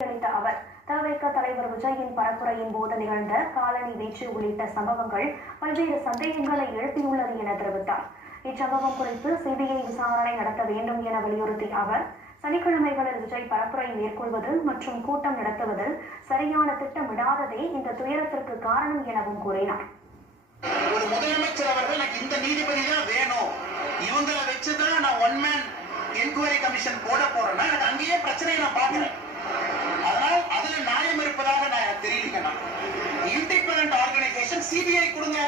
அளித்த அவர் தவிர்க்க தலைவர் விஜயின் பரப்புரையின் போது நிகழ்ந்த காலனி வீச்சு உள்ளிட்ட சம்பவங்கள் பல்வேறு சந்தேகங்களை எழுப்பியுள்ளது என தெரிவித்தார். இச்சம்பவம் குறித்து சிபிஐ விசாரணை நடத்த வேண்டும் என வலியுறுத்திய அவர் சனிக்கிழமைகளில் விஜய் பரப்புரை மேற்கொள்வது மற்றும் கூட்டம் நடத்துவதில் சரியான திட்டமிடாததே இந்த துயரத்திற்கு காரணம் எனவும் கூறினார். ஒரு முதலமைச்சர் அவர்கள் எனக்கு இந்த நீதிபதி தான் வேணும். இவங்களை வச்சுதான் நான் ஒன் மேன் என்கொயரி கமிஷன் போட போறேன்னா எனக்கு அங்கேயே பிரச்சனை நான் பார்க்கிறேன் அதனால் அதுல நியாயம் இருப்பதாக இண்டிபெண்ட் ஆர்கனைசேஷன் சிபிஐ கொடுங்க.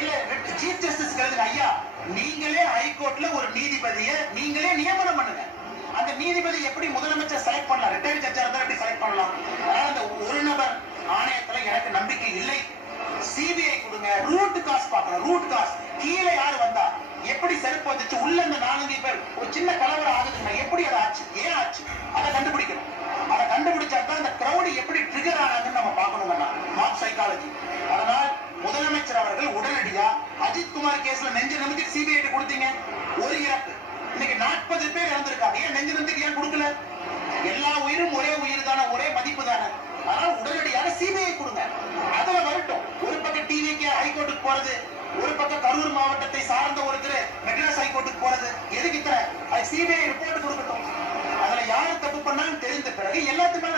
இல்ல சீஃப் ஜஸ்டிஸ் எழுதுங்க ஐயா நீங்களே ஹைகோர்ட்ல ஒரு நீதிபதியை நீங்களே நியமனம் பண்ணுங்க. அந்த நீதிபதி எப்படி முதலமைச்சர் செலக்ட் பண்ணலாம்? ரிட்டையர் ஜட்ஜா இருந்தா எப்படி செலக்ட் பண்ணலாம்? அதனால அந்த ஒரு நபர் ஆணையத்துல எனக்கு நம்பிக்கை இல்லை. சிபிஐ கொடுங்க. ரூட் காஸ் பாக்கணும் ரூட் காஸ் கீழே யாரு வந்தா? எப்படி செருப்பு வந்துச்சு உள்ள இந்த நாலஞ்சு பேர். ஒரு சின்ன கலவரம் ஆகுதுன்னா எப்படி அதை அஜித் குமார் கேஸ்ல நெஞ்சு நிமித்தி சிபிஐ கொடுத்தீங்க. ஒரு இறப்பு. இன்னைக்கு நாற்பது பேர் இறந்திருக்காங்க. ஏன் நெஞ்சு நிமித்தி ஏன் கொடுக்கல? எல்லா உயிரும் ஒரே உயிர் தானே ஒரே மதிப்பு தானே அதனால உடனடியாக சிபிஐ கொடுங்க. அதுல வரட்டும். ஒரு பக்கம் டிவிக்கு ஹைகோர்ட்டுக்கு போறது ஒரு பக்கம் கரூர் மாவட்டத்தை சார்ந்த ஒருத்தர் மெட்ராஸ் ஹைகோர்ட்டுக்கு போறது. எதுக்கு இத்தனை? அது சிபிஐ ரிப்போர்ட் கொடுக்கட்டும். அதுல யாரு தப்பு பண்ணாலும் தெரிந்த பிறகு எல்லாத்துக்குமே